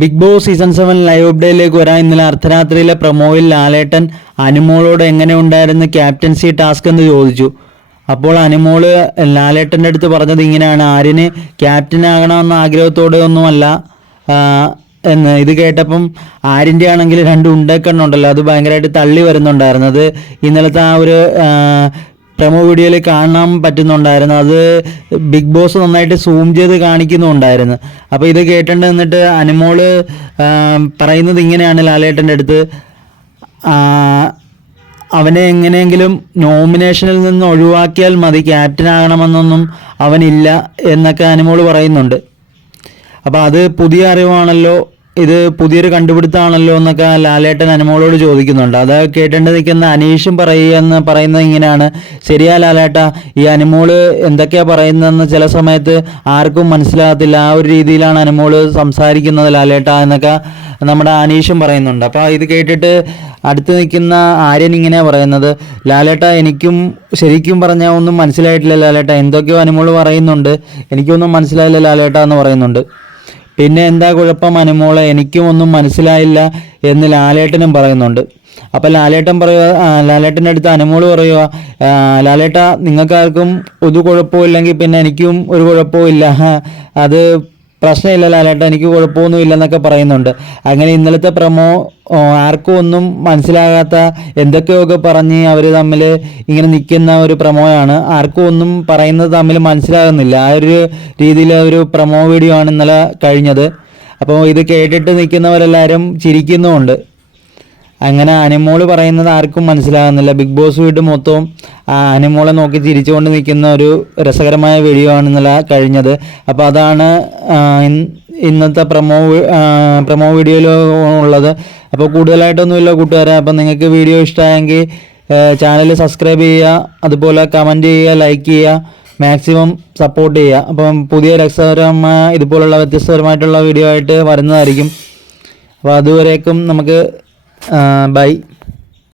Big Boss season seven live അപ്ഡേറ്റിലേക്ക് വരാൻ ഇന്നലെ അർദ്ധരാത്രിയിലെ പ്രൊമോയിൽ ലാലേട്ടൻ അനുമോളോട് എങ്ങനെ ഉണ്ടായിരുന്നു ക്യാപ്റ്റൻസി ടാസ്ക് എന്ന് ചോദിച്ചു. അപ്പോൾ അനുമോൾ ലാലേട്ടന്റെ അടുത്ത് പറഞ്ഞത് ഇങ്ങനെയാണ് ക്യാപ്റ്റൻ ആകണമെന്ന ആഗ്രഹത്തോടെ ഒന്നുമല്ല എന്ന്. ഇത് കേട്ടപ്പം ആര്യന്റെ ആണെങ്കിൽ രണ്ട് ഉണ്ടക്കണ്ണുണ്ടല്ലോ അത് ഭയങ്കരമായിട്ട് തള്ളി വരുന്നുണ്ടായിരുന്നു. ഇന്നലത്തെ ആ ഒരു പ്രമോ വീഡിയോയിൽ കാണാൻ പറ്റുന്നുണ്ടായിരുന്നു. അത് ബിഗ് ബോസ് നന്നായിട്ട് സൂം ചെയ്ത് കാണിക്കുന്നുണ്ടായിരുന്നു. അപ്പോൾ ഇത് കേട്ടിട്ട് നിന്നിട്ട് അനുമോൾ പറയുന്നത് ഇങ്ങനെയാണ് ലാലേട്ടന്റെ അടുത്ത്. അവനെ എങ്ങനെയെങ്കിലും നോമിനേഷനിൽ നിന്ന് ഒഴിവാക്കിയാൽ മതി ക്യാപ്റ്റൻ ആകണമെന്നൊന്നും അവനില്ല എന്നൊക്കെ അനുമോൾ പറയുന്നുണ്ട്. അപ്പോൾ അത് പുതിയ അറിവാണല്ലോ. ഇത് പുതിയൊരു കണ്ടുപിടുത്താണല്ലോ എന്നൊക്കെ ലാലേട്ടൻ അനുമോളോട് ചോദിക്കുന്നുണ്ട്. അത് കേട്ടേണ്ട നിൽക്കുന്ന അനീഷും പറയുകയെന്ന് പറയുന്നത് ഇങ്ങനെയാണ്. ശരിയാ ലാലേട്ട ഈ അനുമോൾ എന്തൊക്കെയാ പറയുന്നതെന്ന് ചില സമയത്ത് ആർക്കും മനസ്സിലാകത്തില്ല. ആ ഒരു രീതിയിലാണ് അനുമോൾ സംസാരിക്കുന്നത് ലാലേട്ട എന്നൊക്കെ നമ്മുടെ അനീഷും പറയുന്നുണ്ട്. അപ്പോൾ ഇത് കേട്ടിട്ട് അടുത്ത് നിൽക്കുന്ന ആര്യൻ ഇങ്ങനെ പറയുന്നത്. ലാലേട്ട എനിക്കും ശരിക്കും പറഞ്ഞാൽ ഒന്നും മനസ്സിലായിട്ടില്ല ലാലേട്ട. എന്തൊക്കെയോ അനുമോൾ പറയുന്നുണ്ട്. എനിക്കൊന്നും മനസ്സിലായില്ല ലാലേട്ട എന്ന് പറയുന്നുണ്ട്. പിന്നെ എന്താ കുഴപ്പം അനുമോളെ? എനിക്കും ഒന്നും മനസ്സിലായില്ല എന്ന് ലാലേട്ടനും പറയുന്നുണ്ട്. അപ്പം ലാലേട്ടൻ പറയുക ലാലേട്ടന്റെ അടുത്ത് അനുമോൾ പറയുക ലാലേട്ട നിങ്ങൾക്കാർക്കും ഒരു കുഴപ്പമില്ലെങ്കിൽ പിന്നെ എനിക്കും ഒരു ഹാ, അത് പ്രശ്നമില്ല ലാലേട്ട എനിക്ക് കുഴപ്പമൊന്നും ഇല്ലെന്നൊക്കെ പറയുന്നുണ്ട്. അങ്ങനെ ഇന്നലത്തെ പ്രമോ ആർക്കും ഒന്നും മനസ്സിലാകാത്ത എന്തൊക്കെയൊക്കെ പറഞ്ഞ് അവർ തമ്മിൽ ഇങ്ങനെ നിൽക്കുന്ന ഒരു പ്രമോയാണ്. ആർക്കും ഒന്നും പറയുന്നത് തമ്മിൽ മനസ്സിലാകുന്നില്ല. ആ ഒരു രീതിയിൽ ഒരു പ്രമോ വീഡിയോ ആണ് ഇന്നലെ കഴിഞ്ഞത്. അപ്പോൾ ഇത് കേട്ടിട്ട് നിൽക്കുന്നവരെല്ലാവരും ചിരിക്കുന്നുമുണ്ട്. അങ്ങനെ അനിമോൾ പറയുന്നത് ആർക്കും മനസ്സിലാകുന്നില്ല. ബിഗ് ബോസ് വീട് മൊത്തവും ആ അനിമോളെ നോക്കി തിരിച്ചുകൊണ്ട് നിൽക്കുന്ന ഒരു രസകരമായ വീഡിയോ ആണ് ഇന്നലെ കഴിഞ്ഞത്. അപ്പോൾ അതാണ് ഇന്നത്തെ പ്രമോ പ്രമോ വീഡിയോയിൽ ഉള്ളത്. അപ്പോൾ കൂടുതലായിട്ടൊന്നുമില്ല കൂട്ടുകാരെ. അപ്പോൾ നിങ്ങൾക്ക് വീഡിയോ ഇഷ്ടമായെങ്കിൽ ചാനൽ സബ്സ്ക്രൈബ് ചെയ്യുക. അതുപോലെ കമന്റ് ചെയ്യുക ലൈക്ക് ചെയ്യുക. മാക്സിമം സപ്പോർട്ട് ചെയ്യുക. അപ്പം പുതിയ രസകരമായ ഇതുപോലുള്ള വ്യത്യസ്തപരമായിട്ടുള്ള വീഡിയോ ആയിട്ട് വരുന്നതായിരിക്കും. അപ്പോൾ അതുവരേക്കും നമുക്ക് à,